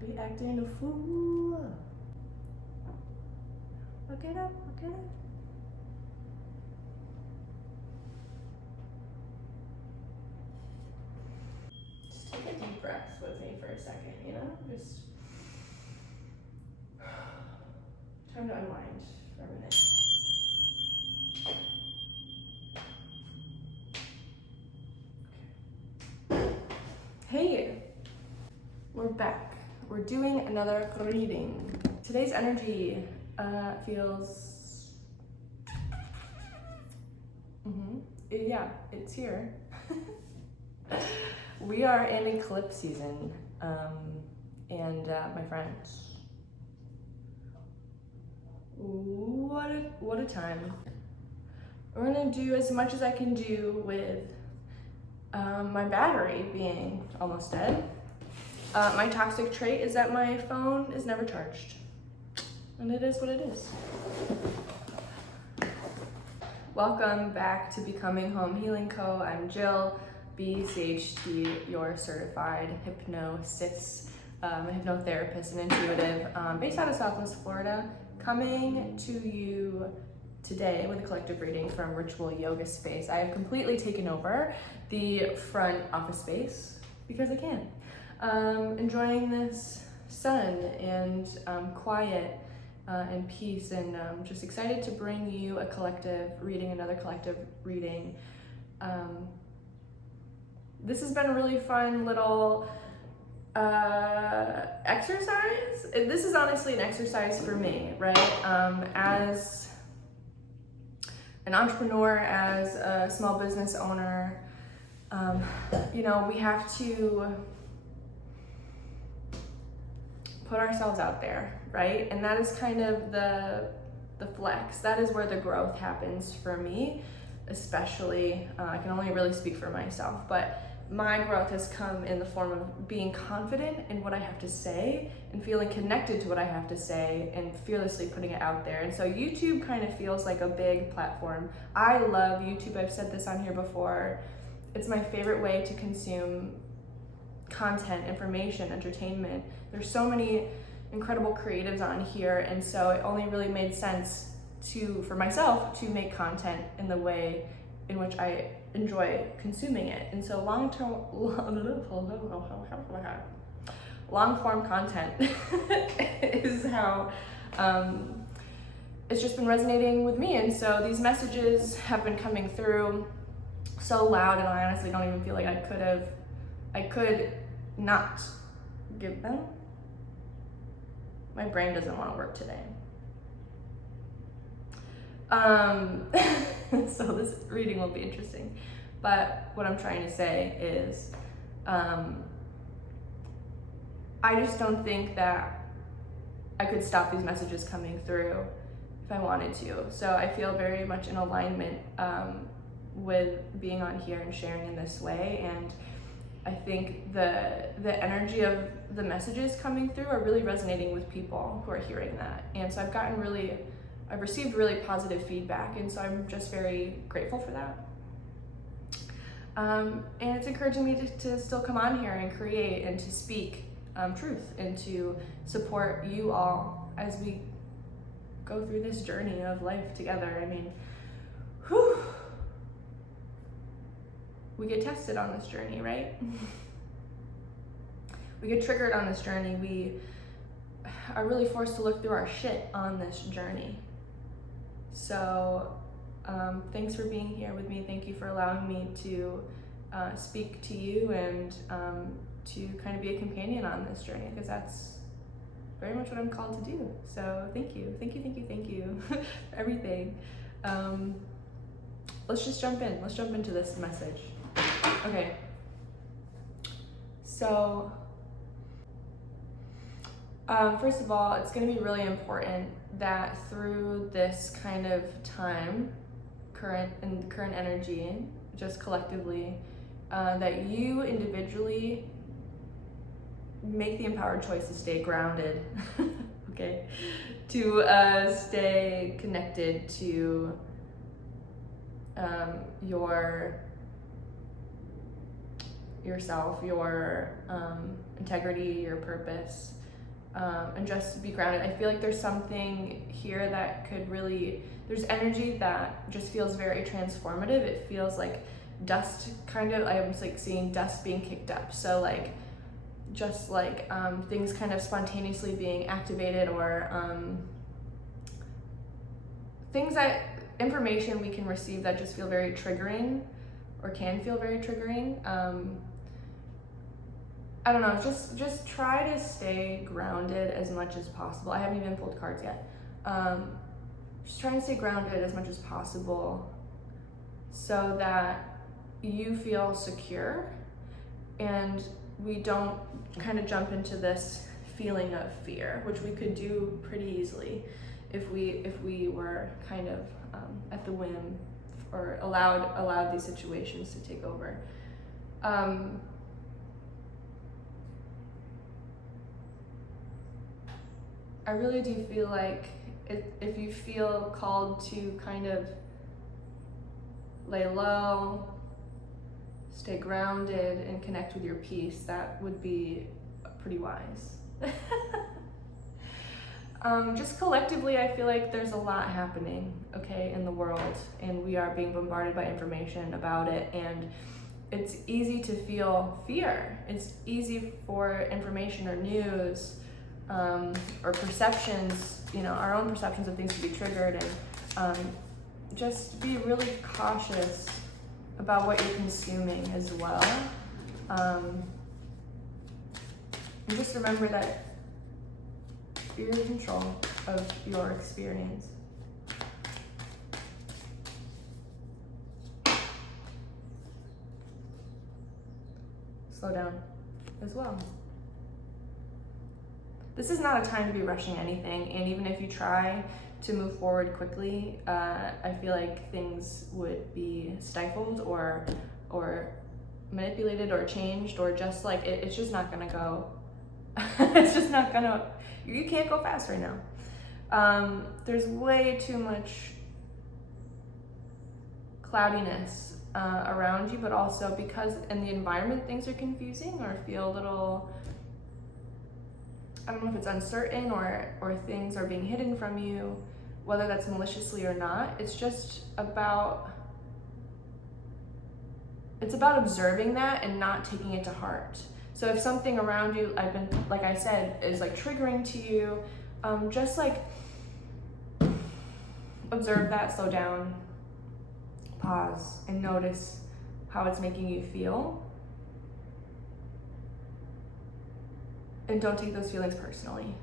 be acting a fool. Okay, up, okay. Just take a deep breath with me for a second, you know? Just time to unwind for a minute. Hey, we're back. We're doing another reading. Today's energy feels, yeah, it's here. We are in eclipse season, and my friends, what a time. We're gonna do as much as I can do with my battery being almost dead. My toxic trait is that my phone is never charged, and it is what it is. Welcome back to Becoming Home Healing Co. I'm Jill, BCHD, your certified hypnosis, a hypnotherapist and intuitive, based out of Southwest Florida, coming to you today with a collective reading from Ritual Yoga Space. I have completely taken over the front office space because I can. Enjoying this sun and quiet and peace, and just excited to bring you a collective reading, another collective reading. This has been a really fun little exercise. This is honestly an exercise for me, right? As an entrepreneur, as a small business owner, you know, we have to put ourselves out there, right? And that is kind of the flex. That is where the growth happens for me, especially. I can only really speak for myself, but my growth has come in the form of being confident in what I have to say and feeling connected to what I have to say and fearlessly putting it out there. And so YouTube kind of feels like a big platform. I love YouTube. I've said this on here before. It's my favorite way to consume content, information, entertainment. There's so many incredible creatives on here, and so it only really made sense for myself to make content in the way in which I enjoy consuming it. And so long form content is how it's just been resonating with me. And so these messages have been coming through so loud, and I honestly don't even feel like I could not give them. My brain doesn't want to work today. So this reading will be interesting. But what I'm trying to say is, I just don't think that I could stop these messages coming through if I wanted to. So I feel very much in alignment with being on here and sharing in this way. And I think the energy of the messages coming through are really resonating with people who are hearing that. And so I've received really positive feedback, and so I'm just very grateful for that. And it's encouraging me to still come on here and create and to speak truth and to support you all as we go through this journey of life together. I mean, we get tested on this journey, right? We get triggered on this journey. We are really forced to look through our shit on this journey. So thanks for being here with me. Thank you for allowing me to speak to you and to kind of be a companion on this journey, because that's very much what I'm called to do. So thank you for everything. Let's just jump in. Let's jump into this message. Okay. So first of all, it's going to be really important that through this kind of time, current energy, just collectively, that you individually make the empowered choice to stay grounded, okay, to stay connected to yourself, your integrity, your purpose, and just be grounded. I feel like there's something here that could really, there's energy that just feels very transformative. It feels like dust kind of, I'm like seeing dust being kicked up. So like, just like things kind of spontaneously being activated, or things that, information we can receive that just feel very triggering, or can feel very triggering. I don't know, just try to stay grounded as much as possible. I haven't even pulled cards yet. Just trying to stay grounded as much as possible so that you feel secure and we don't kind of jump into this feeling of fear, which we could do pretty easily if we were kind of at the whim, or allowed these situations to take over. I really do feel like if you feel called to kind of lay low, stay grounded, and connect with your peace, that would be pretty wise. Just collectively, I feel like there's a lot happening, okay, in the world, and we are being bombarded by information about it, and it's easy to feel fear. It's easy for information or news or perceptions, our own perceptions of things to be triggered, and just be really cautious about what you're consuming as well. And just remember that you're in control of your experience. Slow down as well. This is not a time to be rushing anything, and even if you try to move forward quickly, I feel like things would be stifled or manipulated or changed, or just like it's just not gonna go. It's just not gonna. You can't go fast right now. There's way too much cloudiness around you, but also because in the environment things are confusing or feel a little, I don't know if it's uncertain or things are being hidden from you, whether that's maliciously or not. It's just about, it's about observing that and not taking it to heart. So if something around you, like I said, is like triggering to you, just like observe that, slow down, pause, and notice how it's making you feel. And don't take those feelings personally.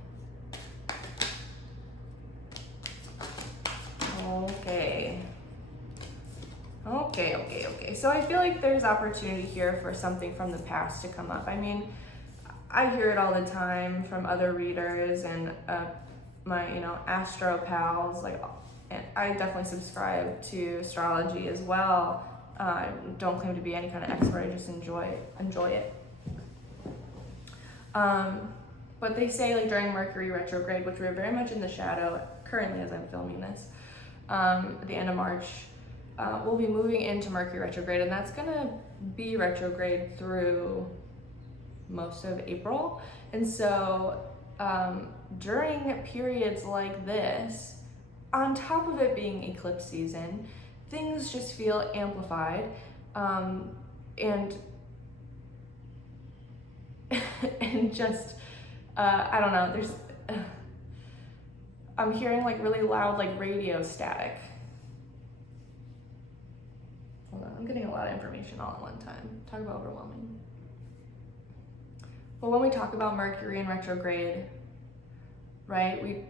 Okay. So I feel like there's opportunity here for something from the past to come up. I mean, I hear it all the time from other readers and my, astro pals. Like, and I definitely subscribe to astrology as well. I don't claim to be any kind of expert. I just enjoy it. But they say, like, during Mercury retrograde, which we're very much in the shadow currently as I'm filming this, at the end of March, we'll be moving into Mercury retrograde, and that's gonna be retrograde through most of April. And so during periods like this, on top of it being eclipse season, things just feel amplified, and just I don't know, there's I'm hearing like really loud like radio static. Hold on, I'm getting a lot of information all at one time. Talk about overwhelming. But when we talk about Mercury in retrograde, right,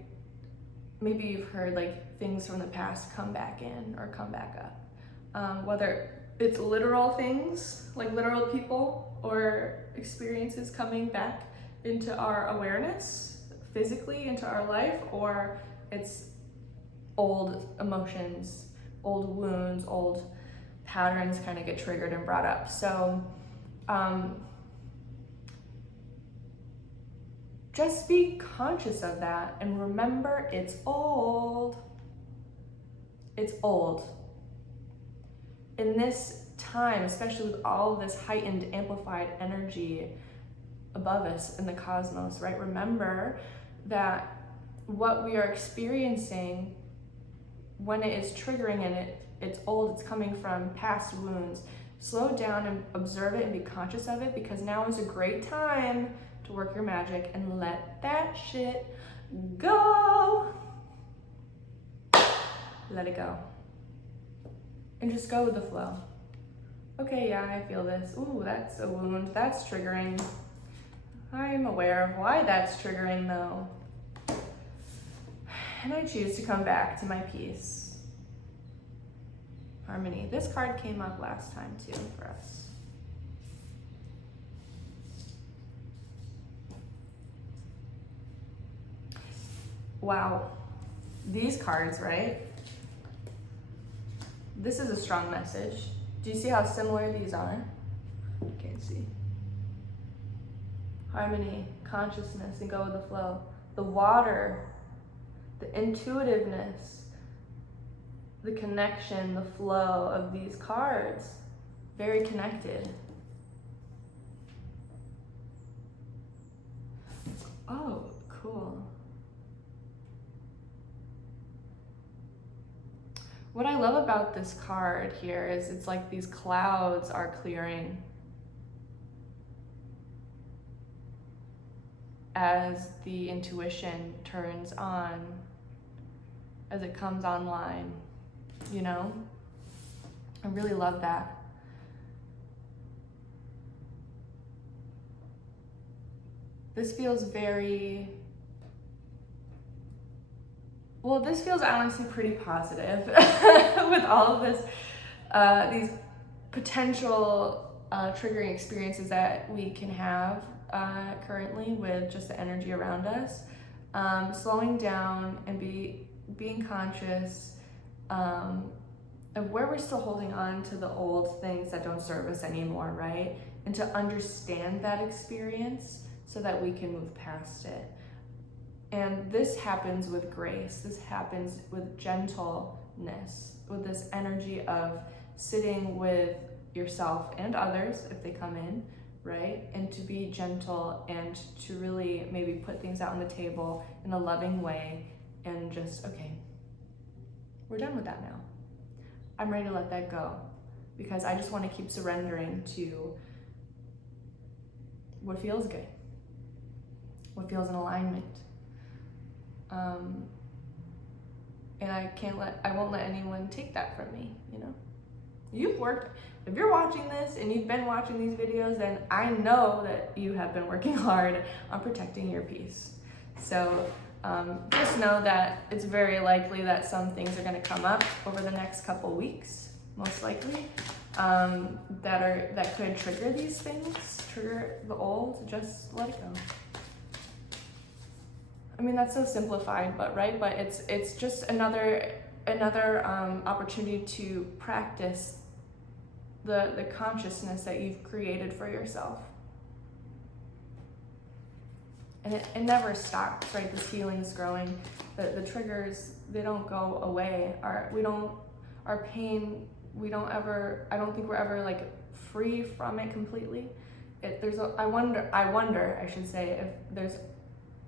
maybe you've heard like things from the past come back in or come back up. Whether it's literal things, like literal people or experiences coming back into our awareness, physically into our life, or it's old emotions, old wounds, old patterns kind of get triggered and brought up. So just be conscious of that and remember it's old. It's old. In this time, especially with all of this heightened, amplified energy, above us in the cosmos, right? Remember that what we are experiencing, when it is triggering and it's old, it's coming from past wounds. Slow down and observe it and be conscious of it, because now is a great time to work your magic and let that shit go. Let it go. And just go with the flow. Okay, yeah, I feel this. Ooh, that's a wound. That's triggering. I'm aware of why that's triggering though. And I choose to come back to my peace. Harmony. This card came up last time too for us. Wow. These cards, right? This is a strong message. Do you see how similar these are? I can't see. Harmony, consciousness, and go with the flow. The water, the intuitiveness, the connection, the flow of these cards. Very connected. Oh, cool. What I love about this card here is it's like these clouds are clearing as the intuition turns on, as it comes online, you know? I really love that. This feels very, well, this feels honestly pretty positive with all of this, these potential triggering experiences that we can have currently with just the energy around us. Slowing down and being conscious of where we're still holding on to the old things that don't serve us anymore, right? And to understand that experience so that we can move past it. And this happens with grace. This happens with gentleness, with this energy of sitting with yourself and others if they come in, right? And to be gentle and to really maybe put things out on the table in a loving way and just, okay, we're done with that now. I'm ready to let that go because I just want to keep surrendering to what feels good, what feels in alignment. And I won't let anyone take that from me, you know? If you're watching this and you've been watching these videos, then I know that you have been working hard on protecting your peace. So just know that it's very likely that some things are gonna come up over the next couple weeks, most likely, that could trigger these things, trigger the old. Just let it go. I mean, that's so simplified, but right? But it's just another opportunity to practice the consciousness that you've created for yourself. And it never stops, right? This healing is growing. The triggers, they don't go away. Our pain, I don't think we're ever like free from it completely. I wonder, I should say, if there's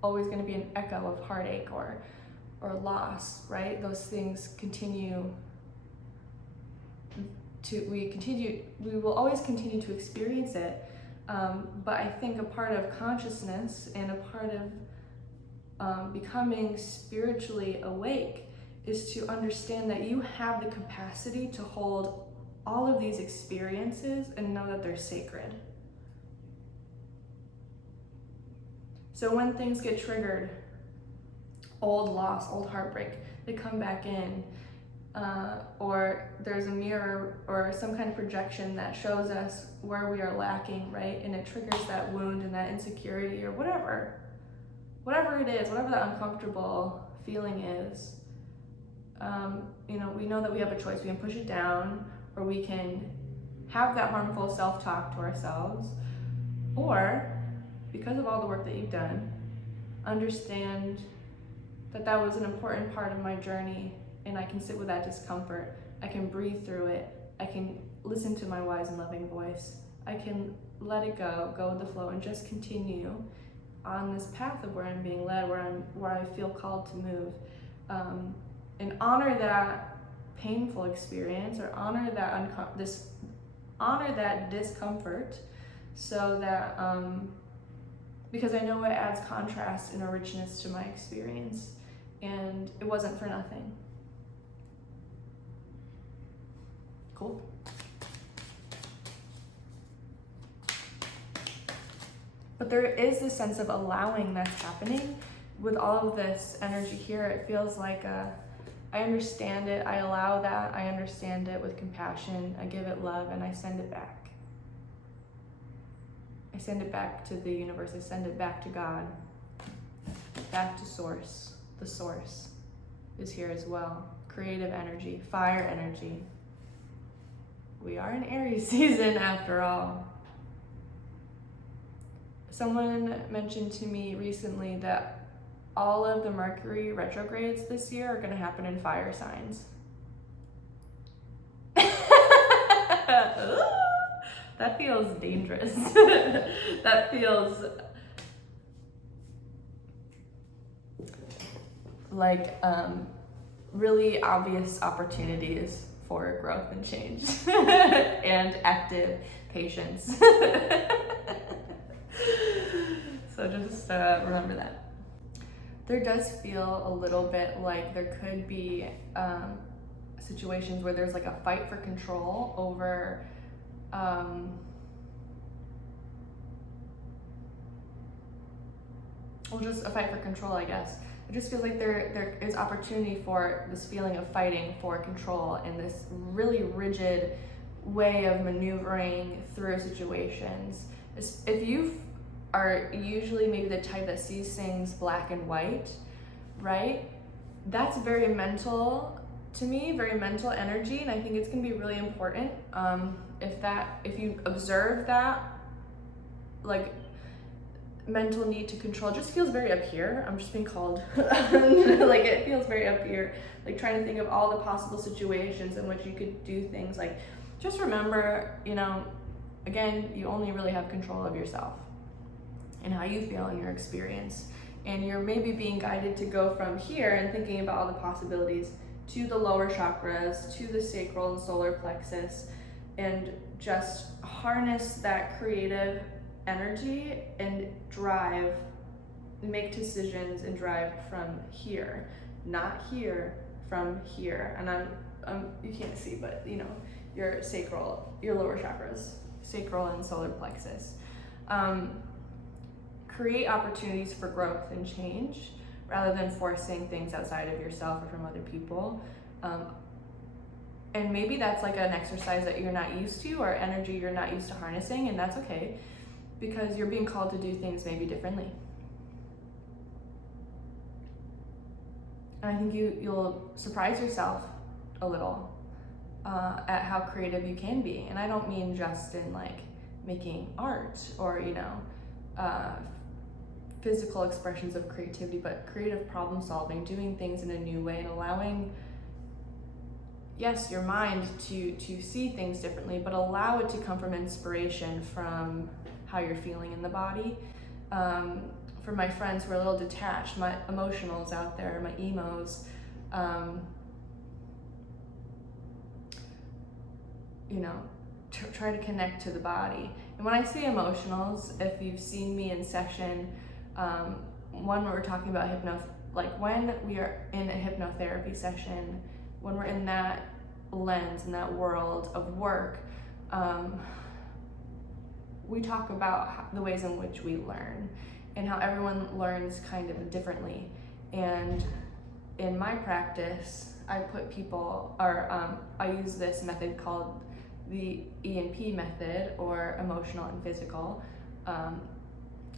always going to be an echo of heartache or loss, right? Those things continue we will always continue to experience it. But I think a part of consciousness and a part of becoming spiritually awake is to understand that you have the capacity to hold all of these experiences and know that they're sacred. So when things get triggered, old loss, old heartbreak, they come back in, or there's a mirror or some kind of projection that shows us where we are lacking, right? And it triggers that wound and that insecurity or whatever it is, whatever that uncomfortable feeling is. We know that we have a choice. We can push it down, or we can have that harmful self-talk to ourselves, or because of all the work that you've done, understand that was an important part of my journey, and I can sit with that discomfort. I can breathe through it. I can listen to my wise and loving voice. I can let it go with the flow, and just continue on this path of where I'm being led, where I feel called to move, and honor that painful experience, or honor that discomfort, so that because I know it adds contrast and a richness to my experience, and it wasn't for nothing. Cool. But there is this sense of allowing that's happening with all of this energy here. It feels like I understand it, I allow that, I understand it with compassion, I give it love, and I send it back. I send it back to the universe, I send it back to God, back to source. The source is here as well. Creative energy, fire energy. We are in Aries season after all. Someone mentioned to me recently that all of the Mercury retrogrades this year are going to happen in fire signs. That feels dangerous. That feels like really obvious opportunities for growth and change and active patience. So just remember that. There does feel a little bit like there could be situations where there's like a fight for control over well, just a fight for control, I guess. It just feels like there is opportunity for this feeling of fighting for control and this really rigid way of maneuvering through situations. If you are usually maybe the type that sees things black and white, right? That's very mental to me, very mental energy, and I think it's gonna be really important. If you observe that, like, mental need to control just feels very up here. I'm just being called. Like, it feels very up here, like trying to think of all the possible situations in which you could do things. Like, just remember, again, you only really have control of yourself and how you feel in your experience. And you're maybe being guided to go from here and thinking about all the possibilities to the lower chakras, to the sacral and solar plexus, and just harness that creative energy and drive, make decisions and drive from here, not here, from here. And you can't see, but your sacral, your lower chakras, sacral and solar plexus. Create opportunities for growth and change rather than forcing things outside of yourself or from other people. And maybe that's like an exercise that you're not used to, or energy you're not used to harnessing, and that's okay, because you're being called to do things maybe differently. And I think you'll surprise yourself a little at how creative you can be. And I don't mean just in like making art or physical expressions of creativity, but creative problem solving, doing things in a new way, and allowing, yes, your mind to see things differently, but allow it to come from inspiration from how you're feeling in the body. For my friends who are a little detached, my emotionals out there, my emos, try to connect to the body. And when I say emotionals, if you've seen me in session, one where we're talking about when we are in a hypnotherapy session, when we're in that lens, in that world of work, we talk about the ways in which we learn and how everyone learns kind of differently. And in my practice, I put people, I use this method called the ENP method, or emotional and physical,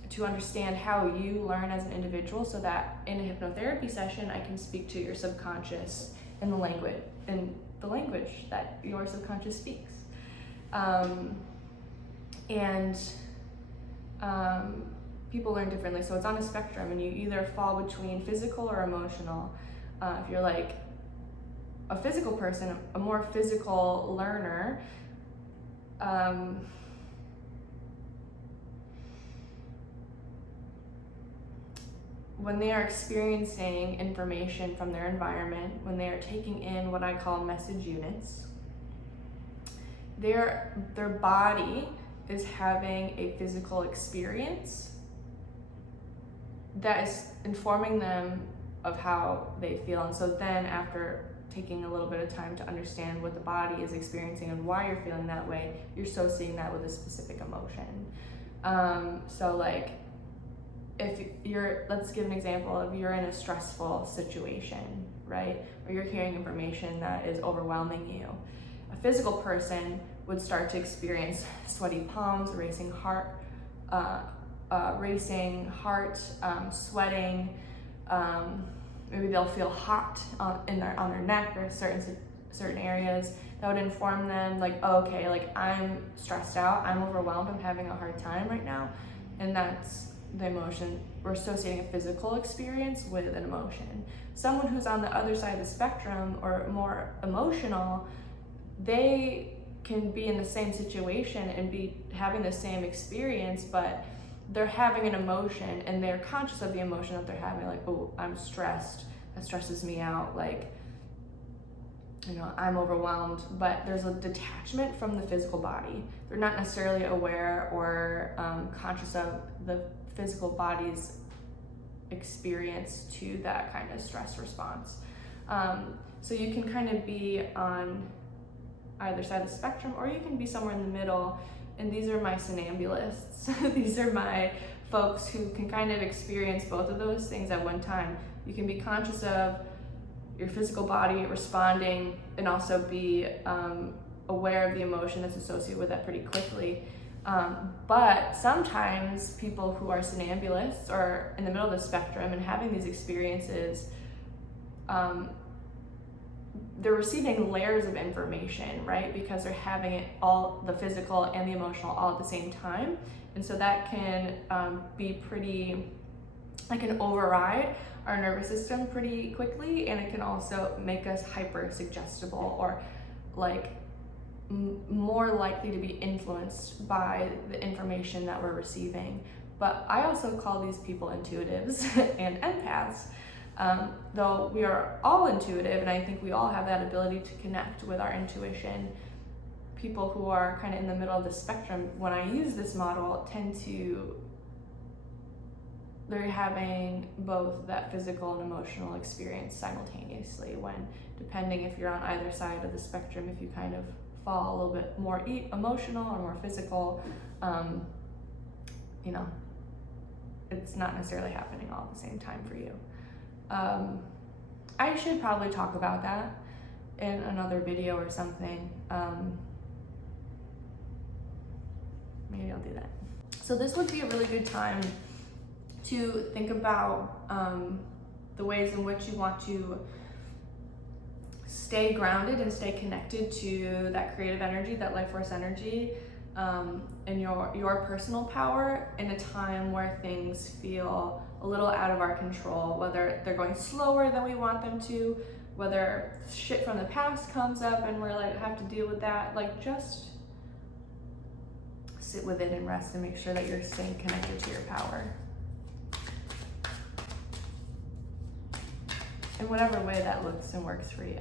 to understand how you learn as an individual, so that in a hypnotherapy session, I can speak to your subconscious in the language that your subconscious speaks. People learn differently, so it's on a spectrum, and you either fall between physical or emotional. If you're like a physical person, a more physical learner, when they are experiencing information from their environment, when they are taking in what I call message units, their body is having a physical experience that is informing them of how they feel. And so then after taking a little bit of time to understand what the body is experiencing and why you're feeling that way, you're associating that with a specific emotion. So like, if you're, let's give an example of you're in a stressful situation, right? Or you're hearing information that is overwhelming you. A physical person would start to experience sweaty palms, racing heart, sweating. Maybe they'll feel hot on their neck or certain areas. That would inform them like, oh, okay, like I'm stressed out, I'm overwhelmed, I'm having a hard time right now, and that's the emotion. We're associating a physical experience with an emotion. Someone who's on the other side of the spectrum or more emotional, they can be in the same situation and be having the same experience, but they're having an emotion and they're conscious of the emotion that they're having, like, oh, I'm stressed, that stresses me out, like, you know, I'm overwhelmed, but there's a detachment from the physical body. They're not necessarily aware or conscious of the physical body's experience to that kind of stress response. So you can kind of be on either side of the spectrum, or you can be somewhere in the middle. And these are my somnambulists. These are my folks who can kind of experience both of those things at one time. You can be conscious of your physical body responding and also be aware of the emotion that's associated with that pretty quickly. But sometimes people who are somnambulists or in the middle of the spectrum and having these experiences, they're receiving layers of information, right? Because they're having it all, the physical and the emotional, all at the same time. And so that can be pretty, like, can override our nervous system pretty quickly, and it can also make us hyper suggestible or like more likely to be influenced by the information that we're receiving. But I also call these people intuitives and empaths. Though we are all intuitive, and I think we all have that ability to connect with our intuition, people who are kind of in the middle of the spectrum, when I use this model, they're having both that physical and emotional experience simultaneously, when, depending if you're on either side of the spectrum, if you kind of fall a little bit more emotional or more physical, you know, it's not necessarily happening all at the same time for you. I should probably talk about that in another video or something. Maybe I'll do that. So this would be a really good time to think about the ways in which you want to stay grounded and stay connected to that creative energy, that life force energy, and your personal power in a time where things feel a little out of our control, whether they're going slower than we want them to, whether shit from the past comes up and we're like, have to deal with that. Like, just sit with it and rest and make sure that you're staying connected to your power. In whatever way that looks and works for you.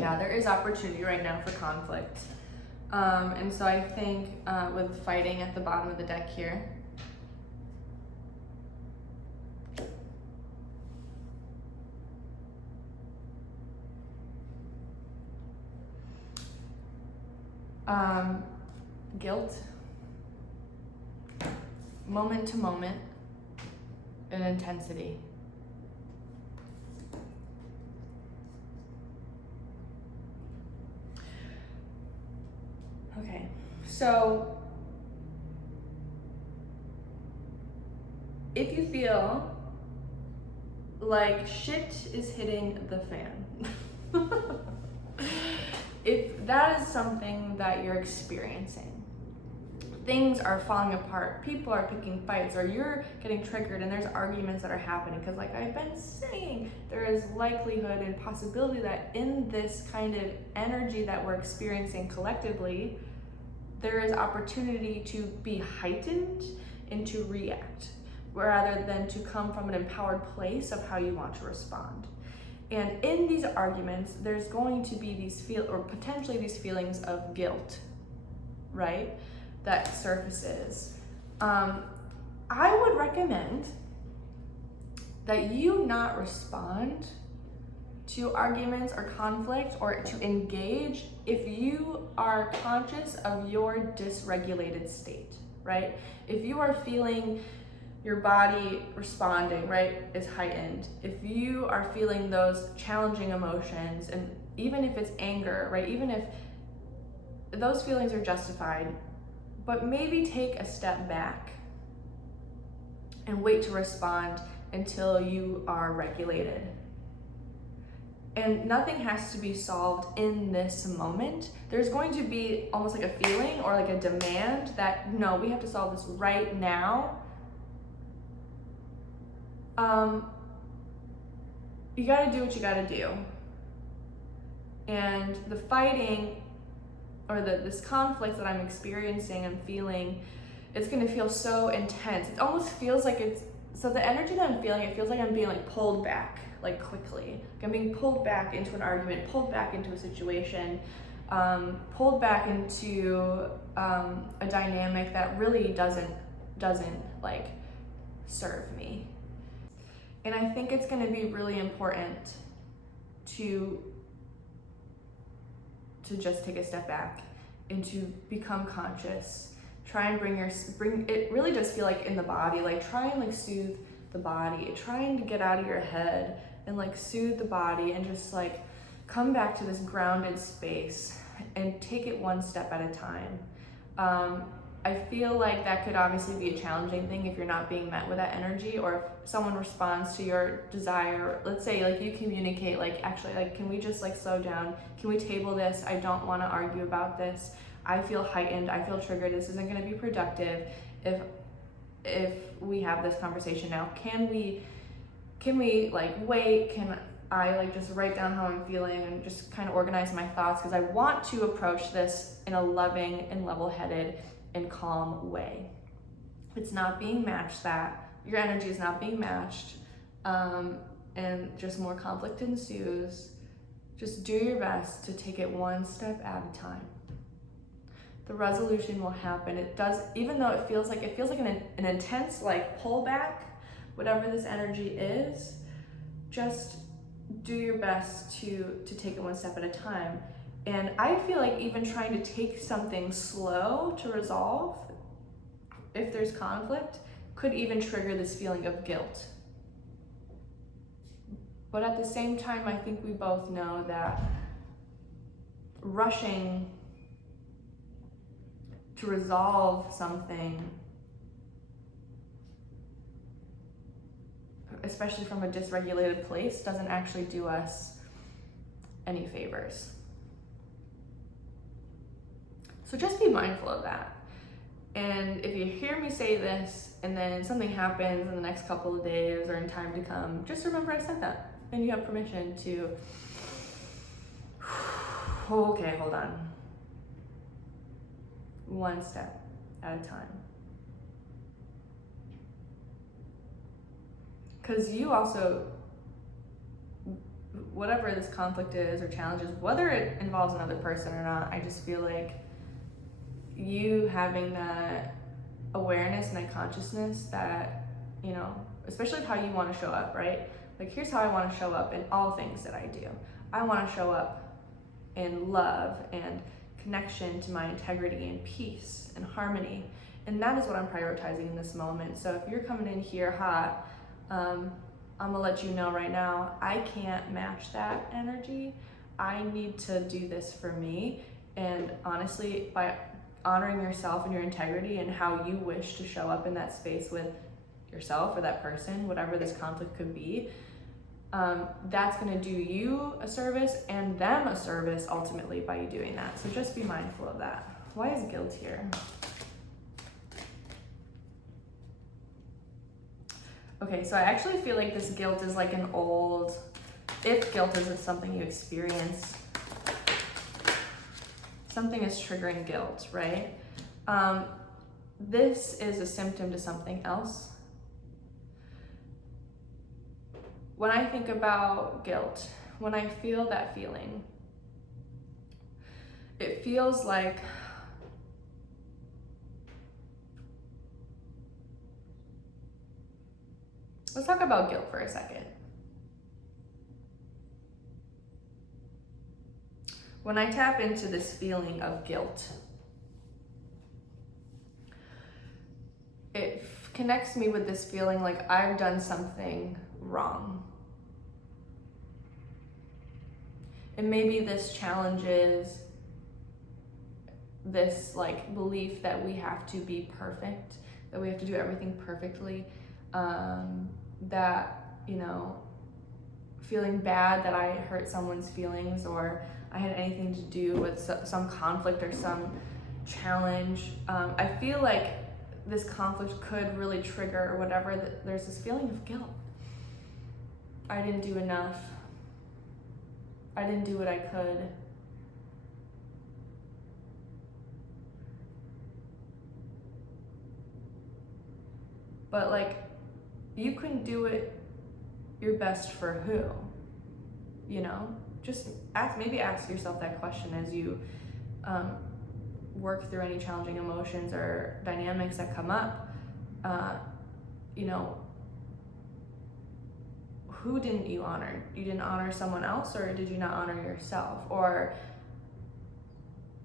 Yeah, there is opportunity right now for conflict. And so I think with fighting at the bottom of the deck here, guilt, moment to moment, and intensity. Okay, so if you feel like shit is hitting the fan, if that is something that you're experiencing, things are falling apart, people are picking fights, or you're getting triggered and there's arguments that are happening, because like I've been saying, there is likelihood and possibility that in this kind of energy that we're experiencing collectively, there is opportunity to be heightened and to react, rather than to come from an empowered place of how you want to respond. And in these arguments, there's going to be potentially these feelings of guilt, right? That surfaces. I would recommend that you not respond to arguments or conflict or to engage if you are conscious of your dysregulated state, right? If you are feeling your body responding, right, is heightened, if you are feeling those challenging emotions, and even if it's anger, right, even if those feelings are justified, but maybe take a step back and wait to respond until you are regulated. And nothing has to be solved in this moment. There's going to be almost like a feeling or like a demand that, no, we have to solve this right now. You gotta do what you gotta do. And the fighting or this conflict that I'm experiencing and feeling, it's gonna feel so intense. It almost feels like so the energy that I'm feeling, it feels like I'm being like pulled back, like quickly. Like I'm being pulled back into an argument, pulled back into a situation, pulled back into a dynamic that really doesn't like serve me. And I think it's gonna be really important to just take a step back and to become conscious. Try and bring it really does feel like in the body, like try and like soothe the body, trying to get out of your head and like soothe the body and just like come back to this grounded space and take it one step at a time. I feel like that could obviously be a challenging thing if you're not being met with that energy, or if someone responds to your desire. Let's say like you communicate like, actually, like, can we just like slow down? Can we table this? I don't want to argue about this. I feel heightened, I feel triggered. This isn't going to be productive if we have this conversation now. Can we like wait? Can I like just write down how I'm feeling and just kind of organize my thoughts, because I want to approach this in a loving and level-headed and calm way. It's not being matched, that your energy is not being matched, and just more conflict ensues. Just do your best to take it one step at a time. The resolution will happen. It does, even though it feels like an intense like pullback, whatever this energy is, just do your best to take it one step at a time. And I feel like even trying to take something slow to resolve, if there's conflict, could even trigger this feeling of guilt. But at the same time, I think we both know that rushing to resolve something, especially from a dysregulated place, doesn't actually do us any favors. So just be mindful of that. And if you hear me say this and then something happens in the next couple of days or in time to come, just remember I said that. And you have permission to, okay, hold on. One step at a time. Because you also, whatever this conflict is or challenge is, whether it involves another person or not, I just feel like you having that awareness and that consciousness that, you know, especially how you want to show up, right? Like, here's how I want to show up in all things that I do. I want to show up in love and connection to my integrity and peace and harmony. And that is what I'm prioritizing in this moment. So if you're coming in here hot, I'm gonna let you know right now, I can't match that energy. I need to do this for me. And honestly, by honoring yourself and your integrity and how you wish to show up in that space with yourself or that person, whatever this conflict could be, that's gonna do you a service and them a service ultimately by you doing that. So just be mindful of that. Why is guilt here? Okay, so I actually feel like this guilt is like an old, if guilt is something you experience, something is triggering guilt, right? This is a symptom to something else. When I think about guilt, when I feel that feeling, it feels like let's talk about guilt for a second. When I tap into this feeling of guilt, it connects me with this feeling like I've done something wrong. And maybe this challenges this like belief that we have to be perfect, that we have to do everything perfectly, that, you know, feeling bad that I hurt someone's feelings or I had anything to do with some conflict or some challenge. I feel like this conflict could really trigger or whatever, there's this feeling of guilt. I didn't do enough. I didn't do what I could. But like, you couldn't do it your best for who? You know? Just maybe ask yourself that question as you work through any challenging emotions or dynamics that come up. You know, who didn't you honor? You didn't honor someone else, or did you not honor yourself? Or,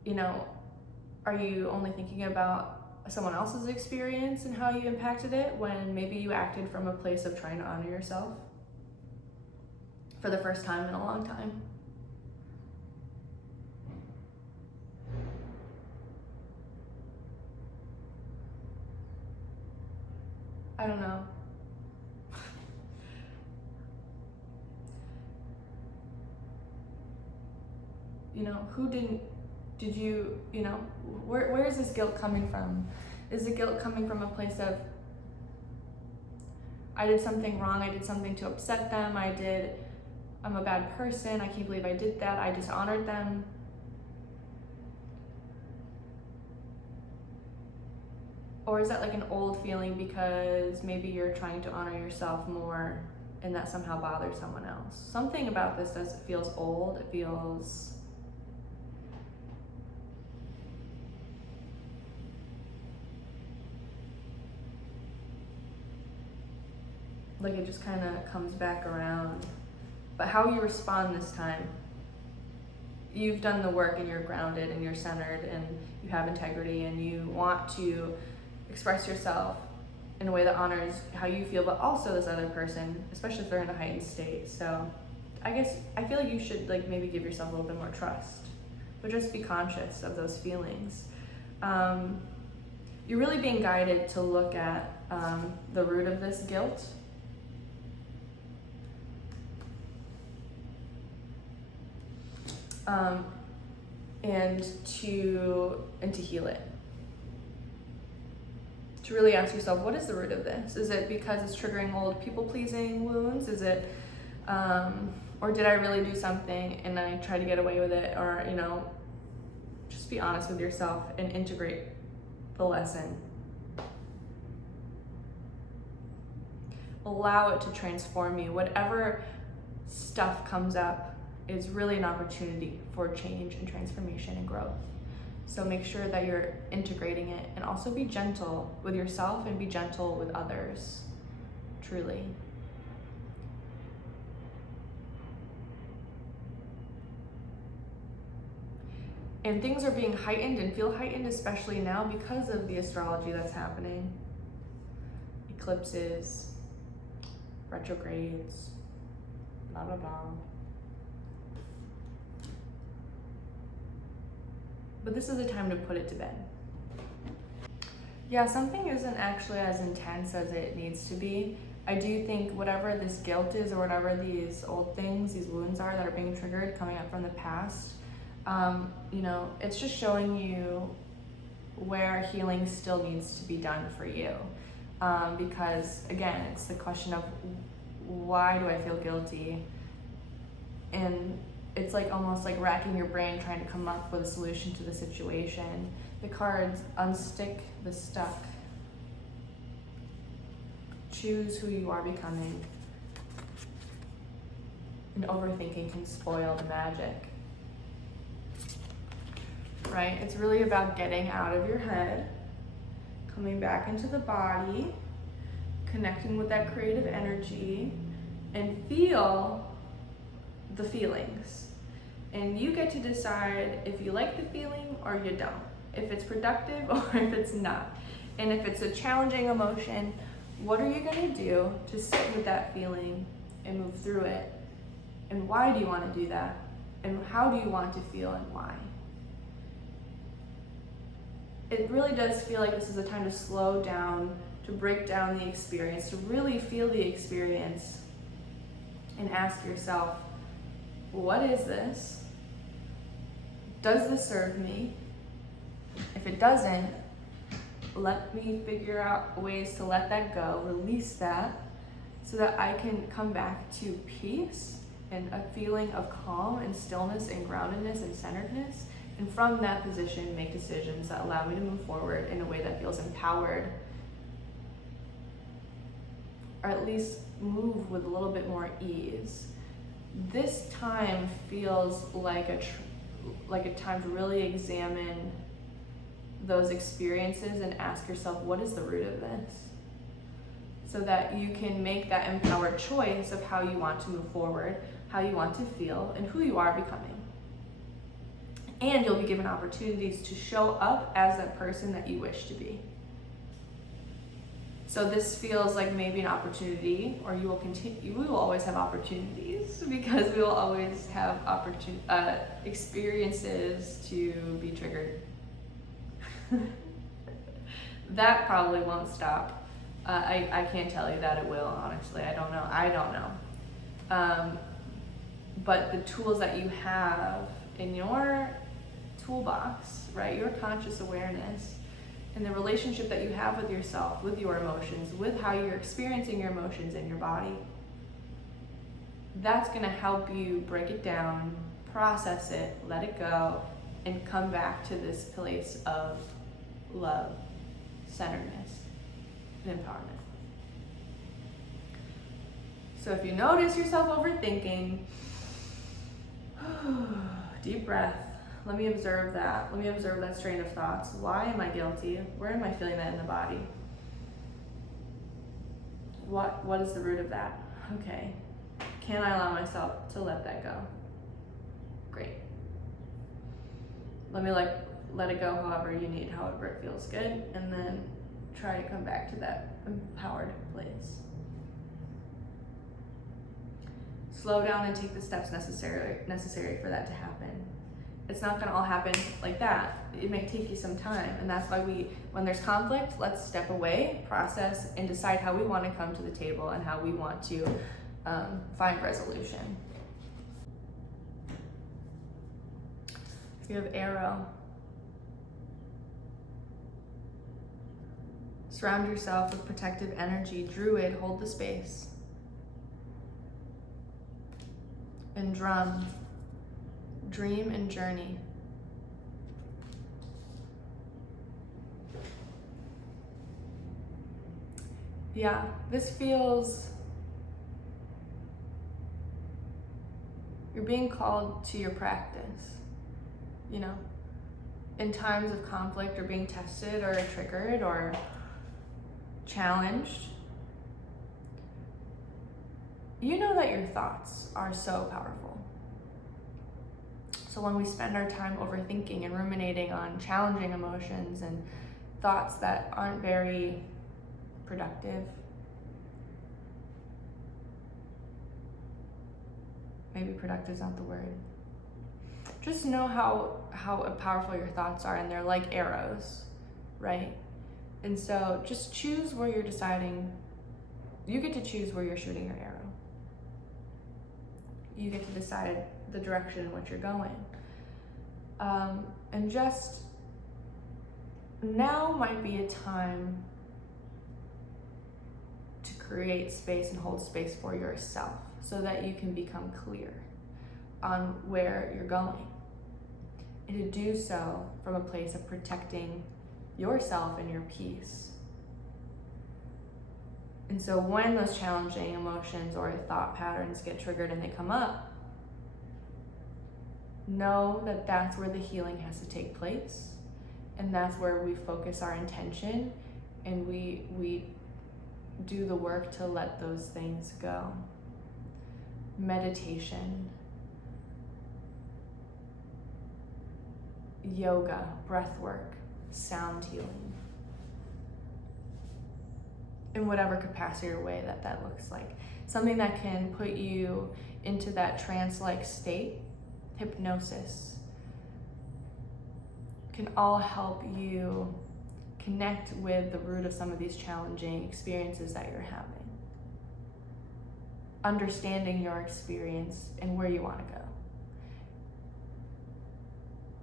you know, are you only thinking about someone else's experience and how you impacted it when maybe you acted from a place of trying to honor yourself for the first time in a long time? I don't know. You know, did you know, where is this guilt coming from? Is the guilt coming from a place of, I did something wrong, I did something to upset them, I'm a bad person, I can't believe I did that, I dishonored them? Or is that like an old feeling because maybe you're trying to honor yourself more and that somehow bothers someone else? Something about this feels old, it feels like it just kind of comes back around. But how you respond this time, you've done the work and you're grounded and you're centered and you have integrity and you want to express yourself in a way that honors how you feel, but also this other person, especially if they're in a heightened state. So I feel like you should like maybe give yourself a little bit more trust, but just be conscious of those feelings. You're really being guided to look at the root of this guilt. And to heal it. To really ask yourself, what is the root of this? Is it because it's triggering old people-pleasing wounds? Is it, or did I really do something and I tried to get away with it? Or, you know, just be honest with yourself and integrate the lesson. Allow it to transform you. Whatever stuff comes up is really an opportunity for change and transformation and growth. So make sure that you're integrating it, and also be gentle with yourself and be gentle with others, truly. And things are being heightened and feel heightened, especially now because of the astrology that's happening. Eclipses, retrogrades, blah, blah, blah. But this is a time to put it to bed. Yeah, something isn't actually as intense as it needs to be. I do think whatever this guilt is, or whatever these old things, these wounds are that are being triggered coming up from the past, you know, it's just showing you where healing still needs to be done for you. Because again, it's the question of, why do I feel guilty? And it's like almost like racking your brain trying to come up with a solution to the situation. The cards unstick the stuck. Choose who you are becoming. And overthinking can spoil the magic. Right? It's really about getting out of your head, coming back into the body, connecting with that creative energy, and feel the feelings. And you get to decide if you like the feeling or you don't, if it's productive or if it's not. And if it's a challenging emotion, what are you going to do to sit with that feeling and move through it? And why do you want to do that? And how do you want to feel and why? It really does feel like this is a time to slow down, to break down the experience, to really feel the experience and ask yourself, what is this? Does this serve me? If it doesn't, let me figure out ways to let that go, release that, so that I can come back to peace and a feeling of calm and stillness and groundedness and centeredness. And from that position, make decisions that allow me to move forward in a way that feels empowered, or at least move with a little bit more ease. This time feels like a time to really examine those experiences and ask yourself, what is the root of this? So that you can make that empowered choice of how you want to move forward, how you want to feel, and who you are becoming. And you'll be given opportunities to show up as that person that you wish to be. So this feels like maybe an opportunity, or you will continue. We will always have opportunities because we will always have experiences to be triggered. That probably won't stop. I can't tell you that it will, honestly. I don't know. But the tools that you have in your toolbox, right, your conscious awareness, and the relationship that you have with yourself, with your emotions, with how you're experiencing your emotions in your body, that's going to help you break it down, process it, let it go, and come back to this place of love, centeredness, and empowerment. So if you notice yourself overthinking, deep breath. Let me observe that. Let me observe that strain of thoughts. Why am I guilty? Where am I feeling that in the body? What is the root of that? Okay. Can I allow myself to let that go? Great. Let me let it go however you need, however it feels good, and then try to come back to that empowered place. Slow down and take the steps necessary for that to happen. It's not gonna all happen like that. It may take you some time, and that's why when there's conflict, let's step away, process, and decide how we want to come to the table and how we want to find resolution. You have arrow. Surround yourself with protective energy. Druid, hold the space. And drum, dream and journey. Yeah, this feels, you're being called to your practice, you know, in times of conflict or being tested or triggered or challenged. You know that your thoughts are so powerful. So when we spend our time overthinking and ruminating on challenging emotions and thoughts that aren't very productive, maybe productive is not the word. Just know how powerful your thoughts are, and they're like arrows, right? And so just choose where you're deciding. You get to choose where you're shooting your arrow. You get to decide the direction in which you're going. And just now might be a time to create space and hold space for yourself so that you can become clear. on where you're going, and to do so from a place of protecting yourself and your peace. And so when those challenging emotions or thought patterns get triggered and they come up, know that that's where the healing has to take place, and that's where we focus our intention and we do the work to let those things go. Meditation, yoga, breath work, sound healing, in whatever capacity or way that looks like. Something that can put you into that trance-like state, hypnosis, can all help you connect with the root of some of these challenging experiences that you're having. Understanding your experience and where you want to go.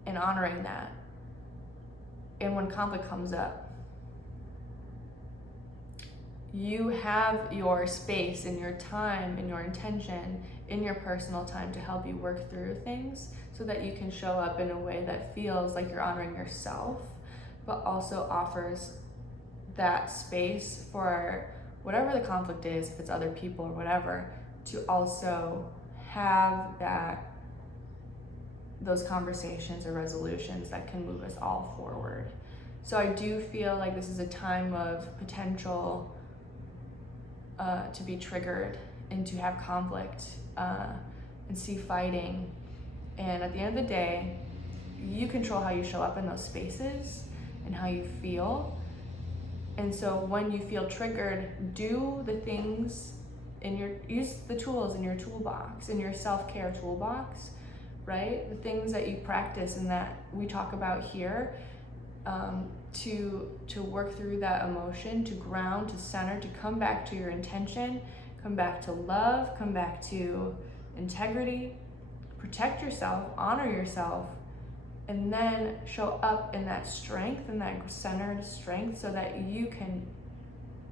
And honoring that. And when conflict comes up, you have your space and your time and your intention in your personal time to help you work through things so that you can show up in a way that feels like you're honoring yourself, but also offers that space for whatever the conflict is, if it's other people or whatever, to also have those conversations or resolutions that can move us all forward. So I do feel like this is a time of potential to be triggered and to have conflict and see fighting. And at the end of the day, you control how you show up in those spaces and how you feel. And so when you feel triggered, do the things use the tools in your toolbox, in your self-care toolbox, right? The things that you practice and that we talk about here, to work through that emotion, to ground, to center, to come back to your intention, come back to love, come back to integrity, protect yourself, honor yourself, and then show up in that strength and that centered strength so that you can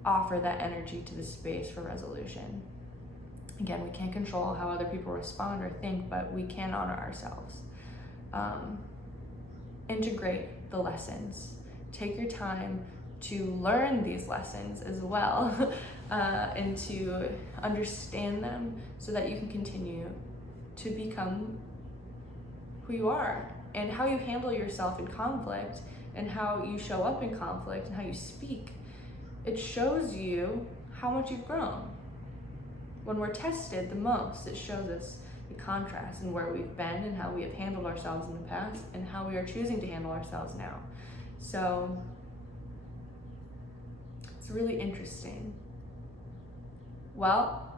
offer that energy to the space for resolution. Again, we can't control how other people respond or think, but we can honor ourselves. Integrate the lessons. Take your time to learn these lessons as well and to understand them so that you can continue to become who you are, and how you handle yourself in conflict and how you show up in conflict and how you speak. It shows you how much you've grown. When we're tested the most, it shows us the contrast in where we've been and how we have handled ourselves in the past and how we are choosing to handle ourselves now. So it's really interesting. Well,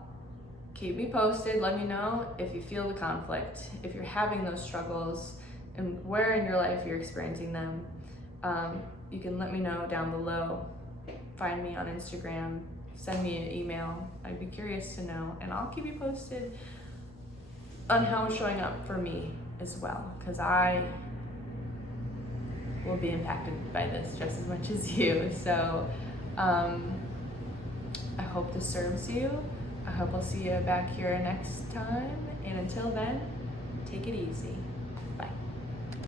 keep me posted. Let me know if you feel the conflict, if you're having those struggles, and where in your life you're experiencing them. You can let me know down below. Find me on Instagram, send me an email. I'd be curious to know, and I'll keep you posted on how it's showing up for me as well, because I will be impacted by this just as much as you. So I hope this serves you. I hope I'll see you back here next time, and until then, take it easy.